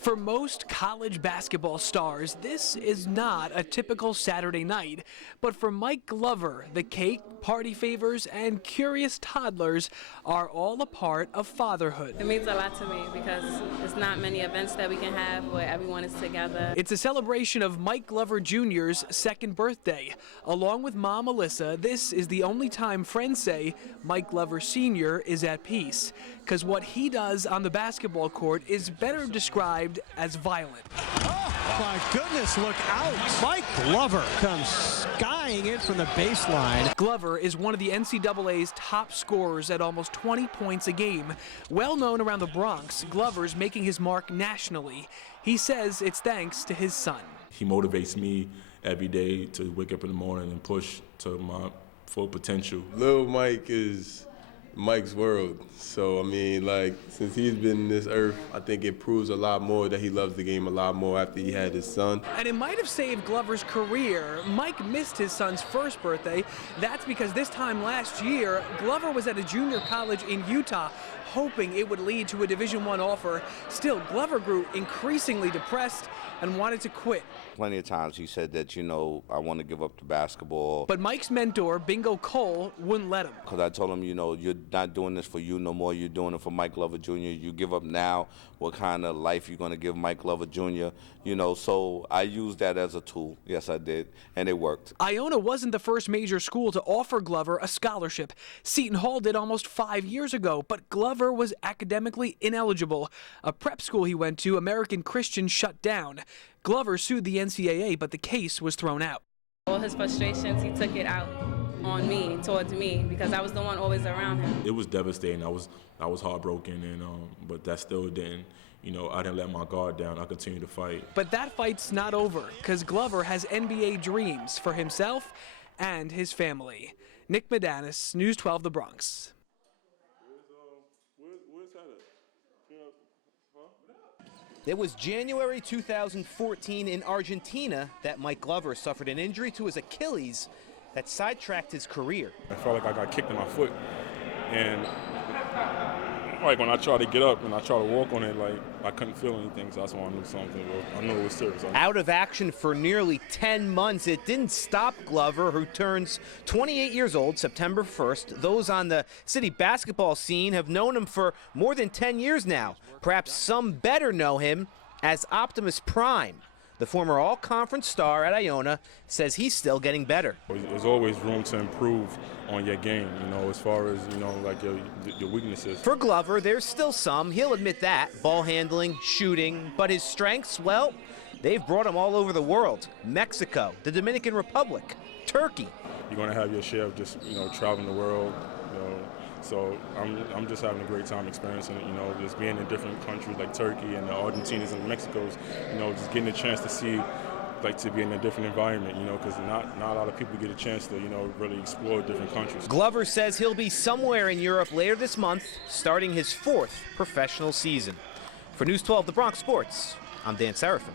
For most college basketball stars, this is not a typical Saturday night. But for Mike Glover, the cake, party favors, and curious toddlers are all a part of fatherhood. It means a lot to me because there's not many events that we can have where everyone is together. It's a celebration of Mike Glover Jr.'s second birthday. Along with Mom Alyssa, this is the only time friends say Mike Glover Sr. is at peace. Because what he does on the basketball court is better described as violent. Oh, my goodness, look out. Mike Glover comes skying in from the baseline. Glover is one of the NCAA's top scorers at almost 20 points a game. Well known around the Bronx, Glover's making his mark nationally. He says it's thanks to his son. He motivates me every day to wake up in the morning and push to my full potential. Lil Mike is Mike's world. So, I mean, like, since he's been in this earth, I think it proves a lot more that he loves the game a lot more after he had his son. And it might have saved Glover's career. Mike missed his son's first birthday. That's because this time last year, Glover was at a junior college in Utah, hoping it would lead to a Division I offer. Still, Glover grew increasingly depressed and wanted to quit. Plenty of times he said that, I want to give up the basketball. But Mike's mentor, Bingo Cole, wouldn't let him. Because I told him, you're not doing this for you no more. You're doing it for Mike Glover Jr. You give up now, what kind of life you're going to give Mike Glover Jr., So I used that as a tool. Yes, I did, and it worked. Iona wasn't the first major school to offer Glover a scholarship. Seton Hall did almost 5 years ago, but Glover was academically ineligible. A prep school he went to, American Christian, shut down. Glover sued the NCAA, but the case was thrown out. All his frustrations, he took it out on me, towards me, because I was the one always around him. It was devastating. I was heartbroken, and but that still didn't. I didn't let my guard down. I continued to fight. But that fight's not over, because Glover has NBA dreams for himself and his family. Nick Medanis, News 12, The Bronx. It was January 2014 in Argentina that Mike Glover suffered an injury to his Achilles that sidetracked his career. I felt like I got kicked in my foot, and like when I tried to get up and I tried to walk on it, like I couldn't feel anything, so that's why I knew something. I knew it was serious. Out of action for nearly 10 months, it didn't stop Glover, who turns 28 years old September 1st. Those on the city basketball scene have known him for more than 10 years now. Perhaps some better know him as Optimus Prime. The former all-conference star at Iona says he's still getting better. There's always room to improve on your game, as far as, like your weaknesses. For Glover, there's still some. He'll admit that. Ball handling, shooting. But his strengths, well, they've brought him all over the world. Mexico, the Dominican Republic, Turkey. You're going to have your share of just, traveling the world, So I'm just having a great time experiencing it, just being in different countries like Turkey and the Argentinas and Mexicos, just getting a chance to see, to be in a different environment, because not a lot of people get a chance to, really explore different countries. Glover says he'll be somewhere in Europe later this month, starting his 4th professional season. For News 12, The Bronx Sports, I'm Dan Serafin.